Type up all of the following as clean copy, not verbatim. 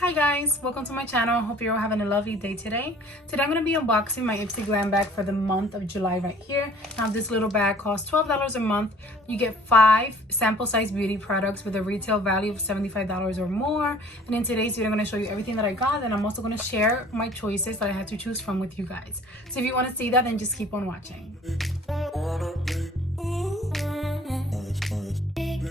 Hi guys, welcome to my channel. Hope you're all having a lovely day today. Today I'm going to be unboxing my IPSY Glam bag for the month of July right here. Now this little bag costs $12 a month. You get 5 sample size beauty products with a retail value of $75 or more. And in today's video I'm going to show you everything that I got, and I'm also going to share my choices that I had to choose from with you guys. So if you want to see that, then just keep on watching.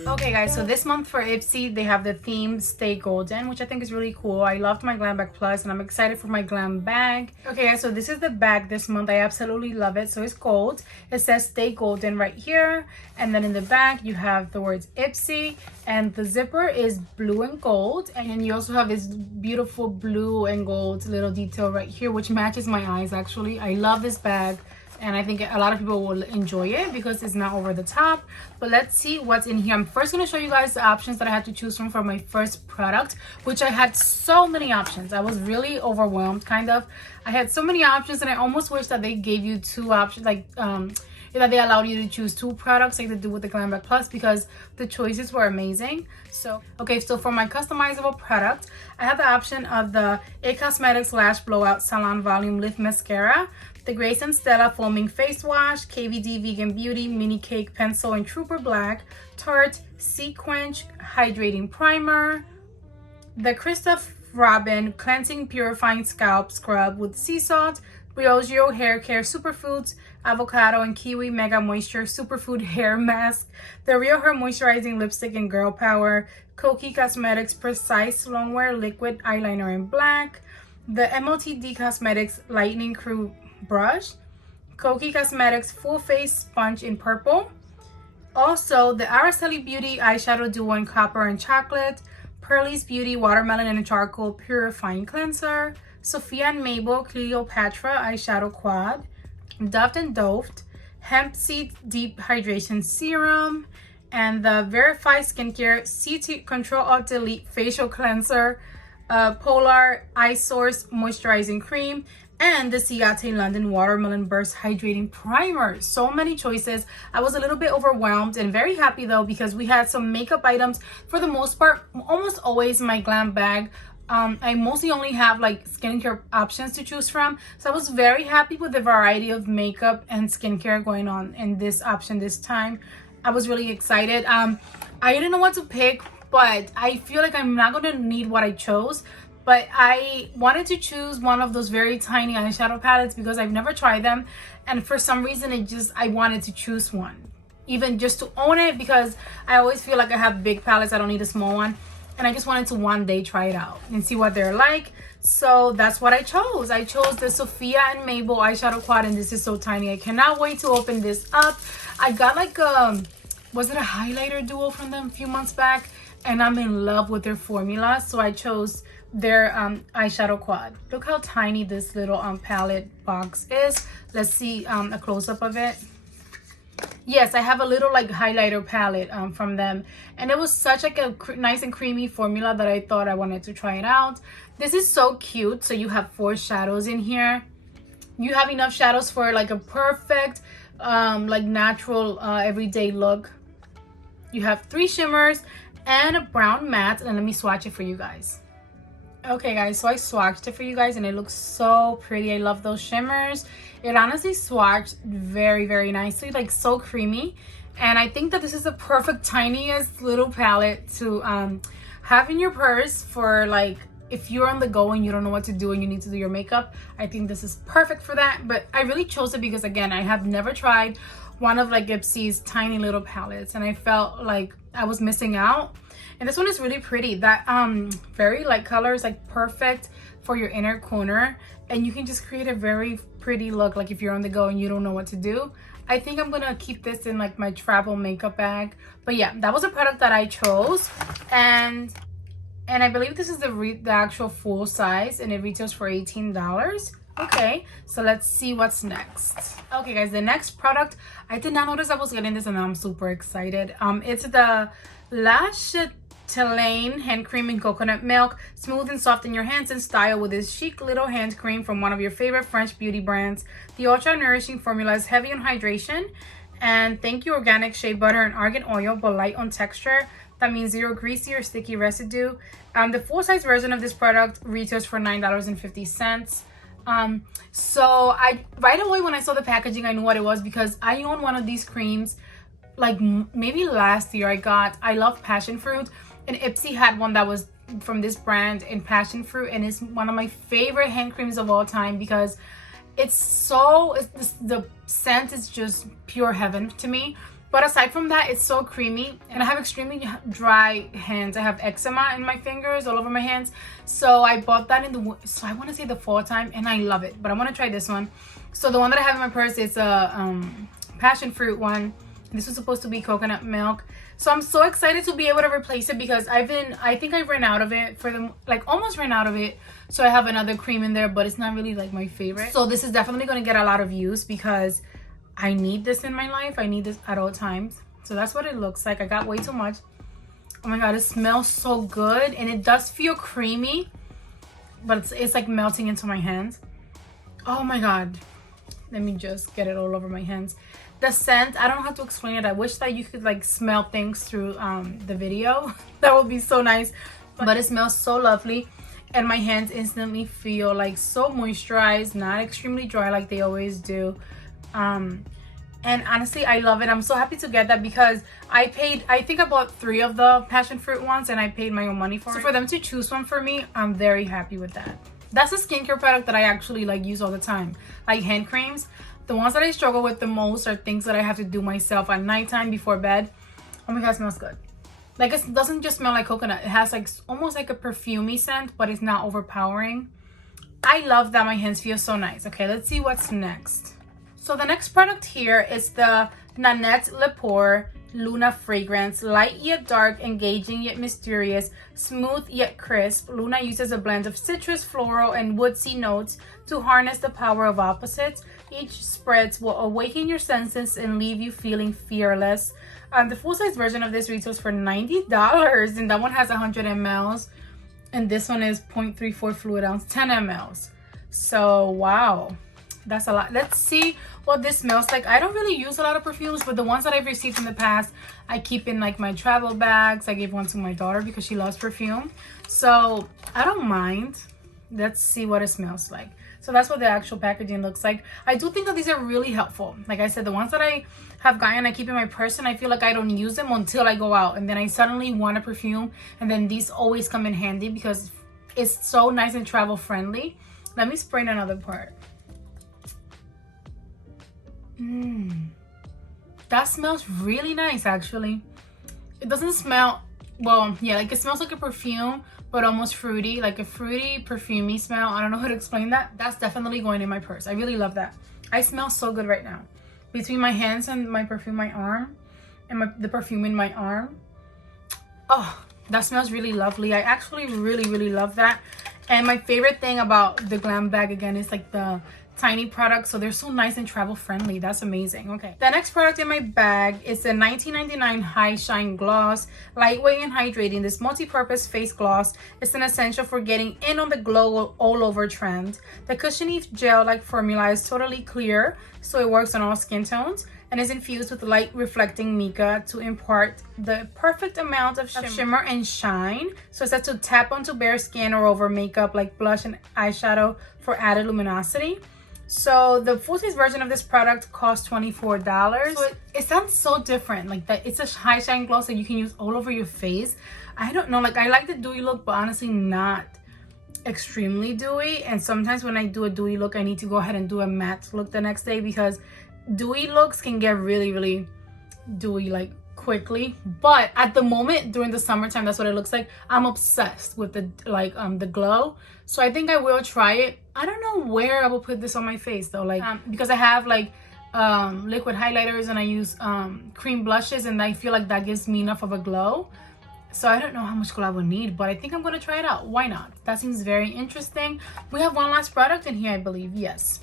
Okay guys, so this month for IPSY, they have the theme Stay Golden, which I think is really cool. I loved my Glam Bag Plus and I'm excited for my Glam Bag. Okay guys, so this is the bag this month. I absolutely love it. So it's gold. It says Stay Golden right here. And then in the back, you have the words IPSY, and the zipper is blue and gold. And then you also have this beautiful blue and gold little detail right here, which matches my eyes actually. I love this bag. And I think a lot of people will enjoy it because it's not over the top. But let's see what's in here. I'm first going to show you guys the options that I had to choose from for my first product, which I had so many options. I was really overwhelmed, kind of. I had so many options, and I almost wish that they gave you 2 options, like that they allowed you to choose 2 products like they do with the Glam Bag Plus, because the choices were amazing. So okay, so for my customizable product, I have the option of the IT Cosmetics Lash Blowout Salon Volume Lift Mascara, the Grace and Stella Foaming Face Wash, KVD Vegan Beauty Mini Cake Pencil in Trooper Black, Tarte Sea Quench Hydrating Primer, the Christoph Robin Cleansing Purifying Scalp Scrub with Sea Salt, Briogeo Hair Care Superfoods Avocado and Kiwi Mega Moisture Superfood Hair Mask, the Real Her Moisturizing Lipstick in Girl Power, Kokie Cosmetics Precise Longwear Liquid Eyeliner in Black, the MOTD Cosmetics Lightning Crew Brush, Kokie Cosmetics Full Face Sponge in Purple, also the Araceli Beauty Eyeshadow Duo in Copper and Chocolate, Pearlie's Beauty Watermelon and Charcoal Purifying Cleanser, Sophia and Mabel Cleopatra Eyeshadow Quad, Dove and Doved Hemp Seed Deep Hydration Serum, and the Verify Skincare CT Control Alt Delete Facial Cleanser, Polar Eye Source Moisturizing Cream, and the Ciate London Watermelon Burst Hydrating Primer. So many choices. I was a little bit overwhelmed and very happy though, because we had some makeup items. For the most part, almost always my Glam Bag, I mostly only have like skincare options to choose from. So I was very happy with the variety of makeup and skincare going on in this option this time. I was really excited. I didn't know what to pick, but I feel like I'm not going to need what I chose. But I wanted to choose one of those very tiny eyeshadow palettes because I've never tried them. And for some reason, I wanted to choose one. Even just to own it, because I always feel like I have big palettes. I don't need a small one. And I just wanted to one day try it out and see what they're like. So that's what I chose. I chose the Sophia and Mabel Eyeshadow Quad, and this is so tiny. I cannot wait to open this up. I got like was it a highlighter duo from them a few months back? And I'm in love with their formula. So I chose their eyeshadow quad. Look how tiny this little palette box is. Let's see a close-up of it. Yes, I have a little like highlighter palette from them, and it was such like a nice and creamy formula that I thought I wanted to try it out. This is so cute. So you have 4 shadows in here. You have enough shadows for like a perfect like natural everyday look. You have 3 shimmers and a brown matte, and let me swatch it for you guys. Okay guys, so I swatched it for you guys and it looks so pretty. I love those shimmers. It honestly swatched very, very nicely, like so creamy. And I think that this is the perfect tiniest little palette to have in your purse for like if you're on the go and you don't know what to do and you need to do your makeup. I think this is perfect for that. But I really chose it because again, I have never tried one of like IPSY's tiny little palettes, and I felt like I was missing out. And this one is really pretty. That very light color is like perfect for your inner corner, and you can just create a very pretty look like if you're on the go and you don't know what to do. I think I'm gonna keep this in like my travel makeup bag. But yeah, that was a product that I chose, and I believe this is the actual full size, and it retails for $18. Okay, so let's see what's next. Okay guys, the next product, I did not notice I was getting this and I'm super excited. It's the Lash Telane hand cream in coconut milk. Smooth and soft in your hands in style with this chic little hand cream from one of your favorite French beauty brands. The ultra nourishing formula is heavy on hydration, and thank you organic shea butter and argan oil, but light on texture. That means zero greasy or sticky residue. The full-size version of this product retails for $9.50. So I right away when I saw the packaging, I knew what it was because I own one of these creams. Like maybe last year I love passion fruit, and IPSY had one that was from this brand in passion fruit, and it's one of my favorite hand creams of all time because the scent is just pure heaven to me. But aside from that, it's so creamy, and I have extremely dry hands. I have eczema in my fingers, all over my hands. So I bought that I want to say the fall time, and I love it. But I want to try this one. So the one that I have in my purse is a passion fruit one. This was supposed to be coconut milk. So I'm so excited to be able to replace it because I think I ran out of it almost ran out of it. So I have another cream in there, but it's not really like my favorite. So this is definitely going to get a lot of use because I need this in my life. I need this at all times. So that's what it looks like. I got way too much. Oh my god, it smells so good, and it does feel creamy, but it's like melting into my hands. Oh my god. Let me just get it all over my hands. The scent, I don't have to explain it. I wish that you could like smell things through the video. That would be so nice. But it smells so lovely, and my hands instantly feel like so moisturized, not extremely dry like they always do. And honestly, I love it. I'm so happy to get that because I think I bought 3 of the passion fruit ones, and I paid my own money for it. So for them to choose one for me, I'm very happy with that. That's a skincare product that I actually like use all the time, like hand creams. The ones that I struggle with the most are things that I have to do myself at nighttime before bed. Oh my god, it smells good. Like, it doesn't just smell like coconut. It has like almost like a perfumey scent, but it's not overpowering. I love that my hands feel so nice. Okay, let's see what's next. So the next product here is the Nanette Lepore Luna Fragrance. Light yet dark, engaging yet mysterious, smooth yet crisp. Luna uses a blend of citrus, floral, and woodsy notes to harness the power of opposites. Each spreads will awaken your senses and leave you feeling fearless. The full-size version of this retails for $90, and that one has 100 ml, and this one is 0.34 fluid ounce, 10 ml. So wow, that's a lot. Let's see what this smells like. I don't really use a lot of perfumes, but the ones that I've received in the past, I keep in like my travel bags. I gave one to my daughter because she loves perfume, so I don't mind. Let's see what it smells like. So that's what the actual packaging looks like. I do think that these are really helpful. Like I said, the ones that I have gotten, I keep in my purse, and I feel like I don't use them until I go out, and then I suddenly want a perfume, and then these always come in handy because it's so nice and travel friendly. Let me spray in another part. That smells really nice, actually. It doesn't smell, well, yeah, like it smells like a perfume, but almost fruity, like a fruity, perfumey smell. I don't know how to explain that. That's definitely going in my purse. I really love that. I smell so good right now. Between my hands and my perfume, my arm, and the perfume in my arm. Oh, that smells really lovely. I actually really love that. And my favorite thing about the Glam bag, again, is like the tiny products, so they're so nice and travel friendly. That's amazing. Okay, the next product in my bag is the $19.99 High Shine Gloss. Lightweight and hydrating, this multi-purpose face gloss is an essential for getting in on the glow all over trend. The cushiony gel-like formula is totally clear, so it works on all skin tones, and is infused with light reflecting mica to impart the perfect amount of shimmer and shine. So it's set to tap onto bare skin or over makeup like blush and eyeshadow for added luminosity. So the full-size version of this product costs $24. So it sounds so different, like that it's a high shine gloss that you can use all over your face. I don't know, like I like the dewy look, but honestly not extremely dewy. And sometimes when I do a dewy look, I need to go ahead and do a matte look the next day because dewy looks can get really dewy like quickly. But at the moment, during the summertime, that's what it looks like. I'm obsessed with the glow, so I think I will try it. I don't know where I will put this on my face though, like because I have like liquid highlighters and I use cream blushes, and I feel like that gives me enough of a glow. So I don't know how much glow I will need, but I think I'm gonna try it out. Why not? That seems very interesting. We have one last product in here, I believe. Yes.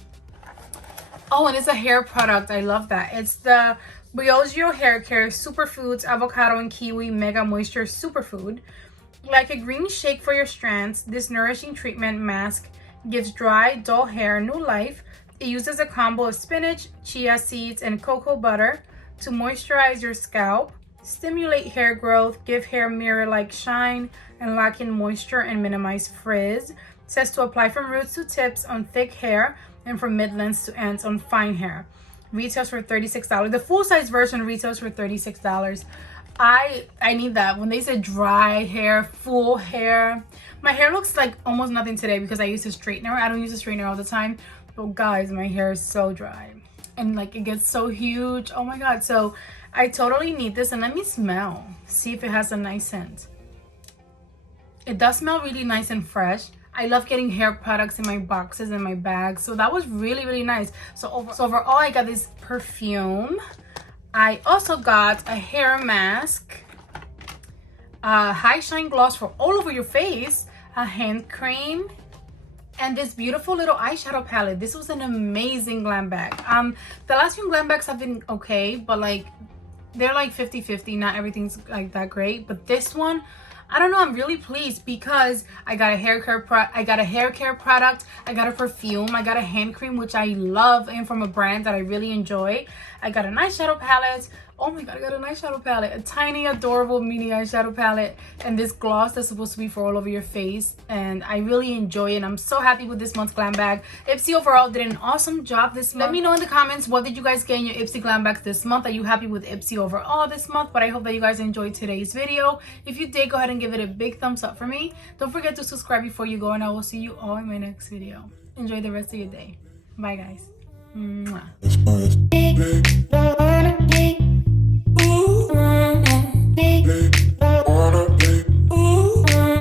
Oh, and it's a hair product. I love that. It's the Briogeo Hair Care Superfoods Avocado and Kiwi Mega Moisture Superfood. Like a green shake for your strands, this nourishing treatment mask gives dry, dull hair new life. It uses a combo of spinach, chia seeds, and cocoa butter to moisturize your scalp, Stimulate hair growth, give hair mirror-like shine, and lock in moisture and minimize frizz. It says to apply from roots to tips on thick hair and from mid-lengths to ends on fine hair. Retails for $36. The full-size version retails for $36. I need that. When they said dry hair, full hair, my hair looks like almost nothing today because I use a straightener. I don't use a straightener all the time, but guys, my hair is so dry and like it gets so huge. Oh my god. So I totally need this, and let me smell, see if it has a nice scent. It does smell really nice and fresh. I love getting hair products in my boxes and my bags, so that was really nice. So overall, I got this perfume. I also got a hair mask, a high shine gloss for all over your face, a hand cream, and this beautiful little eyeshadow palette. This was an amazing glam bag. The last few glam bags have been okay, but like they're like 50-50. Not everything's like that great, but this one, I don't know, I'm really pleased because I got a hair care product, I got a perfume, I got a hand cream, which I love, and from a brand that I really enjoy. I got an eyeshadow palette. Oh my god, I got an eyeshadow palette, a tiny adorable mini eyeshadow palette, and this gloss that's supposed to be for all over your face, and I really enjoy it. I'm so happy with this month's glam bag. IPSY overall did an awesome job this month. Let me know in the comments, what did you guys get in your IPSY glam bags this month? Are you happy with IPSY overall this month? But I hope that you guys enjoyed today's video. If you did, go ahead and give it a big thumbs up for me. Don't forget to subscribe before you go, and I will see you all in my next video. Enjoy the rest of your day. Bye guys. Mwah.